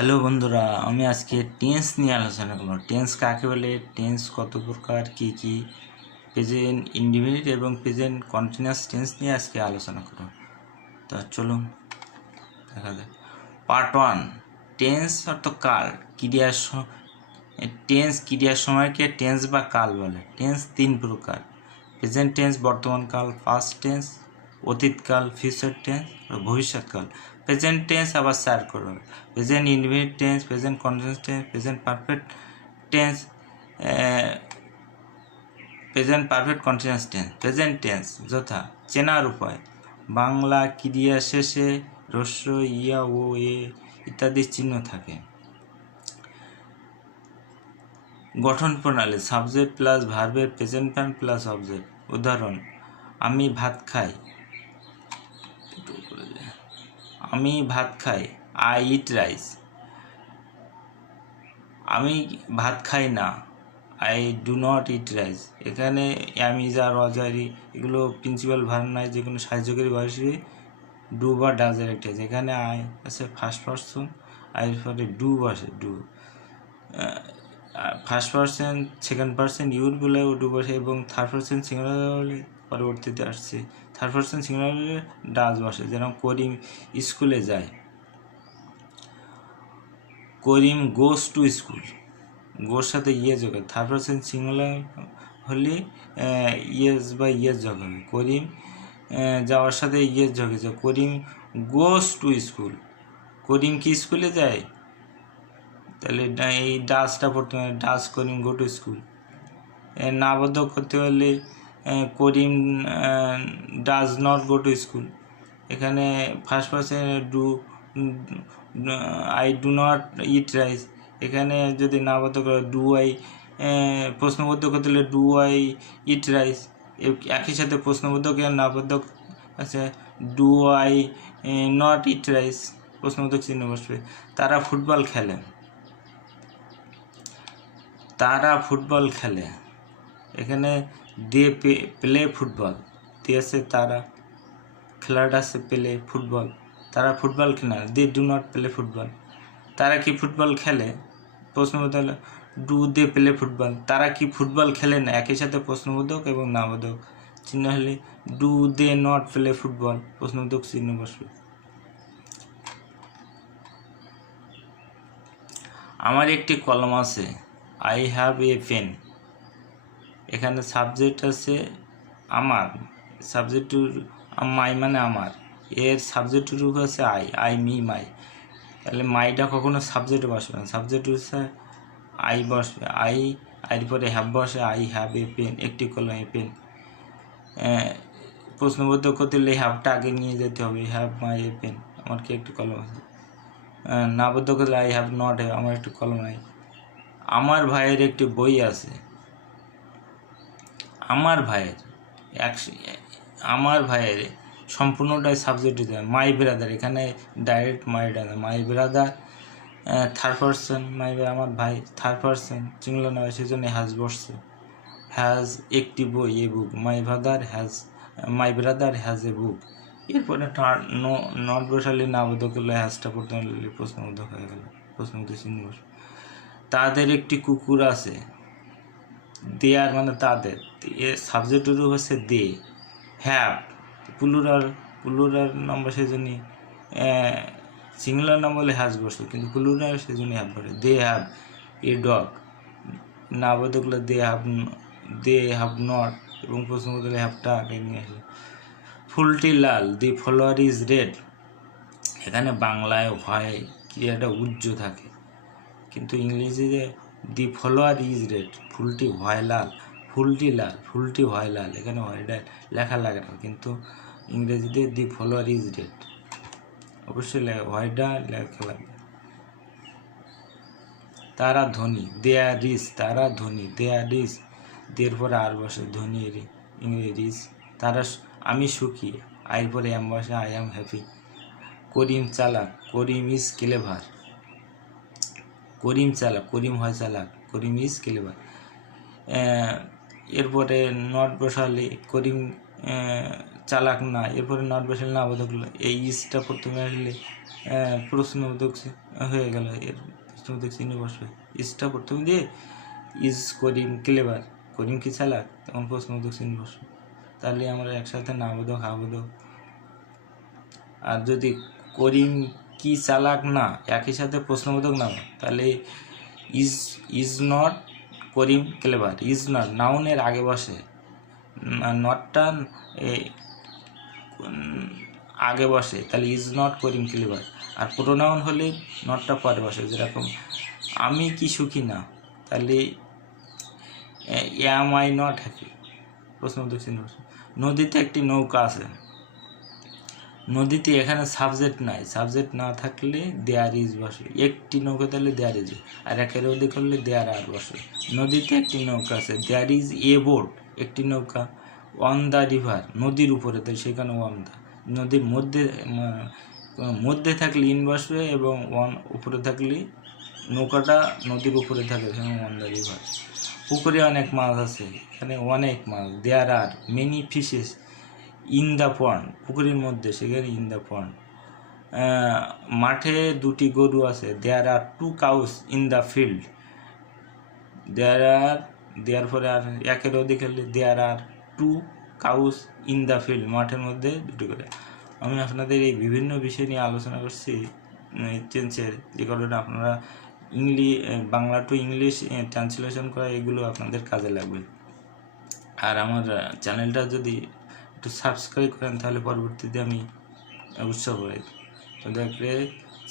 Hello বন্ধুরা, আমি আজকে টেন্স নিয়ে আলোচনা করব। টেন্স কাকে বলে, টেন্স কত প্রকার, কি কি, প্রেজেন্ট ইনডিফিনিট এবং প্রেজেন্ট কন্টিনিউয়াস টেন্স নিয়ে আজকে আলোচনা করব। তো চলুন দেখা যাক। পার্ট 1, টেন্স অর্থ কাল। টেন্স ক্রিয়ার সময়কে টেন্স বা কাল বলে। টেন্স 3 প্রকার: প্রেজেন্ট টেন্স বর্তমান কাল, পাস্ট টেন্স অতীতকাল, ফিউচার টেন্স ভবিষ্যৎকাল। প্রেজেন্ট টেন্স আবার 4 প্রকার: present indefinite tense, present continuous tense, present perfect tense, present perfect continuous tense. Present tense যথা চেনার উপায়: বাংলা ক্রিয়া শেষে হ্রস্ব ইয়া ও এ ইত্যাদি চিহ্ন থাকে। গঠন প্রণালী: সাবজেক্ট প্লাস ভার্বের প্রেজেন্ট ফর্ম প্লাস অবজেক্ট। উদাহরণ: আমি ভাত খাই, আমি ভাত খাই, আই ইট রাইস। আমি ভাত খাই না, I do not eat rice. এখানে অ্যাম, ইজ, আর, অজারি এগুলো প্রিন্সিপাল ভার্ব নয়, যে কোনো সাহায্যকারী ভার্ব হিসেবে ডু বা ডাজের একটা আছে। এখানে আই আছে ফার্স্ট পারসন, আইয়ের পরে ডু বসে, do first person, second person your বলে ডু বসে, এবং থার্ড পারসন সিঙ্গুলার বলে পরবর্তীতে আসছে থার্ড পারসন সিঙ্গুলার বলে ডাজ বসে। যেরকম করিম স্কুলে যায়, করিম গোস টু স্কুল, গোর সাথে ইয়ে যোগ হবে। থার্ড পারসন সিঙ্গুলার হলে ইয়েস বা ইয়েস যোগ হবে। করিম যাওয়ার সাথে ইয়েস যোগ হয়েছে, করিম গোস টু স্কুল। করিম কি স্কুলে যায়? তাহলে এই ডাসটা পড়তে হবে, ডাস করিম গো টু স্কুল। নাবদ্ধ করতে হলে Karim does not go to school. এখানে first person do, I do not eat rice. এখানে যদি নাবদ্ধ করে ডু আই, প্রশ্নবোধক করতে হলে ডু আই ইট রাইস। একই সাথে প্রশ্নবোধক নাবদ্ধক আছে, do I not eat rice, প্রশ্নবোধক চিহ্ন বসবে। তারা ফুটবল খেলে, তারা ফুটবল খেলে। এখানে দে প্লে ফুটবল দিয়েছে, তারা খেলাটা আছে প্লে ফুটবল। তারা ফুটবল খেলে না, they do not play football. তারা কি ফুটবল খেলে? প্রশ্নবোধক হলো ডু দে প্লে ফুটবল। তারা কি ফুটবল খেলে না, একই সাথে প্রশ্নবোধক এবং নাবোধক চিহ্ন হলে do they not play football, প্রশ্নবোধক চিহ্ন বসবে। আমার একটি কলম আছে, আই হ্যাভ এ পেন। এখানে সাবজেক্ট আছে আমার, সাবজেক্ট মাই মানে আমার, এর সাবজেক্ট রূপ আছে আই, আই মি মাই। তাহলে মাইটা কখনো সাবজেক্ট বসবে না, সাবজেক্ট হচ্ছে আই বসবে। আইয়ের পরে হ্যাভ বসে, আই হ্যাভ এ পেন, একটি কলম এ পেন। প্রশ্নবোধক করতে হলে হ্যাভটা আগে নিয়ে যেতে হবে, হ্যাভ মাই এ পেন, আমার কি একটি কলম আছে। নাবদ্ধ করলে আই হ্যাভ নট, আমার একটি কলম নাই। আমার ভাইয়ের একটি বই আছে, আমার ভাইয়ের আমার ভাইয়ের সম্পূর্ণটাই সাবজেক্ট দিতে হবে। মাই ব্রাদার, এখানে direct my brother third person, আমার ভাই থার্ড পারসন সিঙ্গুলার নয়, সেজন্য হ্যাজ বসছে। হ্যাজ একটি বই, এ বুক। মাই ব্রাদার হ্যাজ এ বুক। এরপরে নট বসালে নাবোধক হলে হ্যাজটা পড়তে হলে প্রশ্নবোধক হয়ে গেল, প্রশ্নবোধক চিহ্ন বসবে। তাদের একটি কুকুর আছে, দেয়ার মানে তাদের, এর সাবজেক্টের রূপ হচ্ছে দে। হ্যাভ প্লুরাল নম্বর, সেজন্য সিঙ্গুলার নাম বলে হ্যাজ বসে, কিন্তু প্লুরাল সেজন্য হ্যাভ বসে। দে হ্যাভ এ ডগ, নাবোধক হলে দে হ্যাভ নট, এবং প্রশ্নবোধক হলে হ্যাভটা আগে নিয়ে আসে। ফুলটি লাল, দি ফলোয়ার ইজ রেড। এখানে বাংলায় হয় ক্রিয়াটা উজ্জ থাকে, কিন্তু ইংরেজিতে দি ফলোয়ার ইজ রেড, ফুলটি হয় লাল, ফুলটি হয় লাল। এখানে হয়টা লেখা লাগে না, কিন্তু ইংরেজিতে দি ফলোয়ার ইজ রেড অবশ্যই হয়টা লেখা লাগবে। তারা ধনী, দেয়ার রিচ, তারা ধনী, দেয়ার রিচ, দের পরে আর বসে, ধনী ইংরেজি রিচ। তারা আমি সুখী, আইয়ের পরে এম বসে, আই এম হ্যাপি। করিম চালাক, করিম ইজ ক্লেভার। করিম চালাক, করিম হয় চালাক, করিম ইজ ক্লেভার। এরপরে নট বসালে করিম চালাক না, এরপরে নট বসালে নাবোধক হলো, এই ইজটা প্রথমে আসলে প্রশ্নবোধক হয়ে গেল, এর প্রশ্নবোধক চিহ্ন বসবে। ইজটা প্রথমে দিয়ে ইজ করিম ক্লেভার, করিম কি চালাক, তখন প্রশ্নবোধক চিহ্ন বসবে। তাহলে আমরা একসাথে নাবোধক হাবোধক। আর যদি করিম কি চালাক না একই সাথে প্রশ্নবোধক নাম, তাহলে is not Karim clever, is not নাউনের আগে বসে, নটটা আগে বসে, তাহলে ইজ নট করিম ক্লেভার। আর প্রোনাউন হলে নটটা পরে বসে, যেরকম আমি কি সুখী না, তাহলে অ্যাম আই নট হ্যাপি, প্রশ্নবোধক চিহ্ন বসে। নদীতে একটি নৌকা আছে, নদীতে এখানে সাবজেক্ট নাই, সাবজেক্ট না থাকলে দেয়ার ইজ বসে, একটি নৌকা তাহলে দেয়ার ইজ, আর একের অধিক করলে দেয়ার আর বসে। নদীতে একটি নৌকা আছে, দেয়ার ইজ এ বোট, একটি নৌকা। অন দ্য রিভার, নদীর উপরে, তাই সেখানে অন দ্য, নদীর মধ্যে থাকলে ইন বসবে, এবং অন উপরে থাকলে নৌকাটা নদীর উপরে থাকে, সেখানে অন দ্য রিভার। পুকুরে অনেক মাছ আছে, এখানে অনেক মাছ। There are many fishes in the pond, পুকুরের মধ্যে, সেখানে ইন দ্য পন্ড। মাঠে দুটি গরু আছে, there are two cows in the field, there পরে আর একের অধিক হলে there are two cows in the field, মাঠের মধ্যে দুটি করে। আমি আপনাদের এই বিভিন্ন বিষয় নিয়ে আলোচনা করছি টেন্সের, যে কারণে আপনারা বাংলা টু ইংলিশ ট্রান্সলেশন করা, এগুলো আপনাদের কাজে লাগবে। আর আমার চ্যানেলটা যদি একটু সাবস্ক্রাইব করেন, তাহলে পরবর্তীতে আমি উৎসাহ পাই, তো দেখলে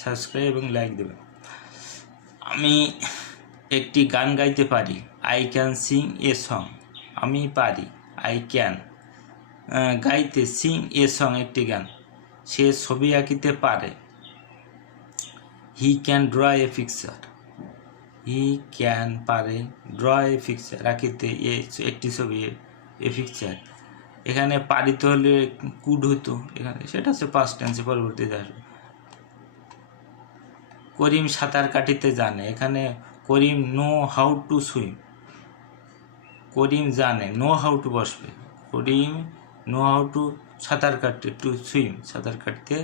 সাবস্ক্রাইব এবং লাইক দেবেন। আমি একটি গান গাইতে পারি, I can sing a song, আমি পারি, আই ক্যান গাইতে, সিং এ সং একটি গান। সে ছবি আঁকিতে পারে, he can draw a picture, he can পারে, ড্র এ পিকচার আঁকিতে, একটি ছবি, এ পিকচার। এখানে পারিতে হলে কুড হতো, এখানে সেটা হচ্ছে পাস্ট টেন্সে, পরবর্তীতে আসবে। করিম সাঁতার কাটিতে জানে, এখানে করিম নো হাউ টু সুইম, করিম জানে, নো হাউ টু বসবে, করিম নো হাউ টু সাঁতার কাটতে, টু সুইম সাঁতার কাটতে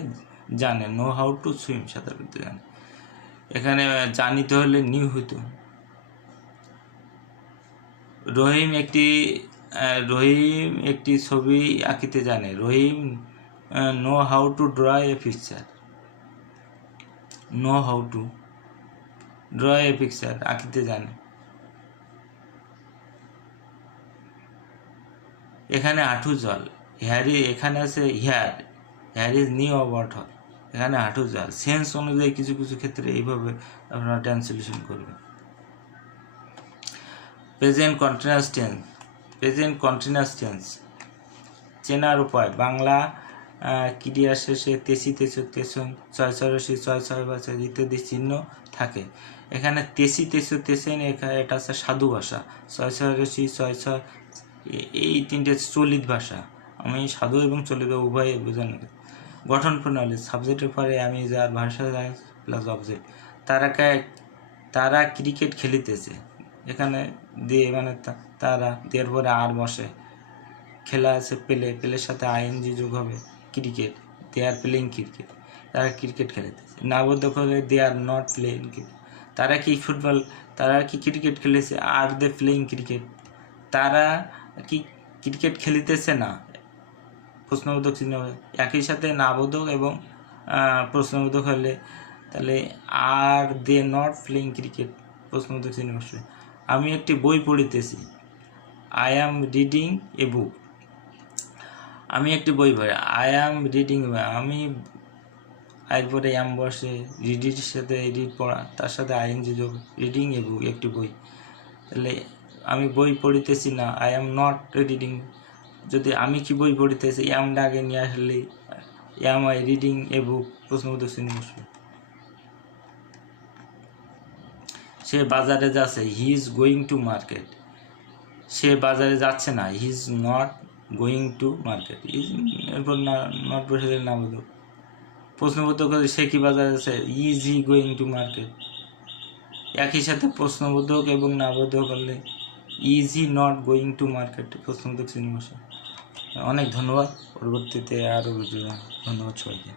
জানে, নো হাউ টু সুইম সাঁতার কাটতে জানে। এখানে জানিতে হলে নিউ হতো। রহিম একটি ছবি আঁকিতে জানে, Rahim know how to draw a picture, know how to draw a picture আঁকিতে জানে। এখানে হাঁটু জল, এখানে আছে হেয়ার ইজ নিউ ওয়াটার, এখানে হাঁটু জল। সেন্স অনুযায়ী কিছু কিছু ক্ষেত্রে এইভাবে আপনারা ট্রান্সলেশন করবেন। প্রেজেন্ট কন্টিনিউয়াস টেন্স চেনার উপায়, বাংলা ক্রিয়া শেষে তেসি, তেসর, তেসন, ছয় ছয়রসি, ছয় ছয় ভাষা ইত্যাদি চিহ্ন থাকে। এখানে তেসি, তেসর, তেসেন, এটা আছে সাধু ভাষা। ছয় ছয়রসি, ছয় ছয়, এই তিনটে চলিত ভাষা। আমি সাধু এবং চলিত উভয় বোঝানো। গঠন প্রণালী, সাবজেক্টের পরে আমি যার ভাষা প্লাস অবজেক্ট। তারা ক্রিকেট খেলিতেছে, এখানে দিয়ে মানে তারা দেওয়ার পরে আর বসে। খেলা আছে পেলের সাথে আইএনজি যোগ হবে, cricket, they are playing cricket, তারা ক্রিকেট খেলিতেছে। নাবোধক হলে they are not playing cricket, তারা কি ক্রিকেট খেলেছে, আর দে প্লেইং ক্রিকেট, তারা কি ক্রিকেট খেলিতেছে না, প্রশ্নবোধক চিহ্ন হবে। একই সাথে নাবোধক এবং প্রশ্নবোধক হলে তাহলে আর দে নট প্লেইং ক্রিকেট, প্রশ্নবোধক চিহ্ন বসবে। আমি একটি বই পড়িতেছি, আই অ্যাম রিডিং এ বুক, আমি একটি বই পড়ি, আই অ্যাম রিডিং, আমি এরপরে অ্যাম বসে, রিডির সাথে রিড পড়া, তার সাথে আইএনজি যোগ, রিডিং এ বুক একটি বই। তাহলে আমি বই পড়িতেছি না, আই অ্যাম নট রিডিং। যদি আমি কি বই পড়িতেছি, অ্যামটা আগে নিয়ে আসলে অ্যাম আই রিডিং এ বুক, প্রশ্নবোধক চিহ্ন বসবে। সে বাজারে যাচ্ছে, he is going to market, সে বাজারে যাচ্ছে না, he is not going to market, এরপর নট বসে নাবোধক। প্রশ্নবোধক সে কি বাজারে যাচ্ছে, is he going to market. একই সাথে প্রশ্নবোধক এবং নাবোধক হলে is he not going to market, প্রশ্নবোধক চিহ্ন বসে। অনেক ধন্যবাদ। পরবর্তীতে আরও ভিডিও। ধন্যবাদ সবাইকে।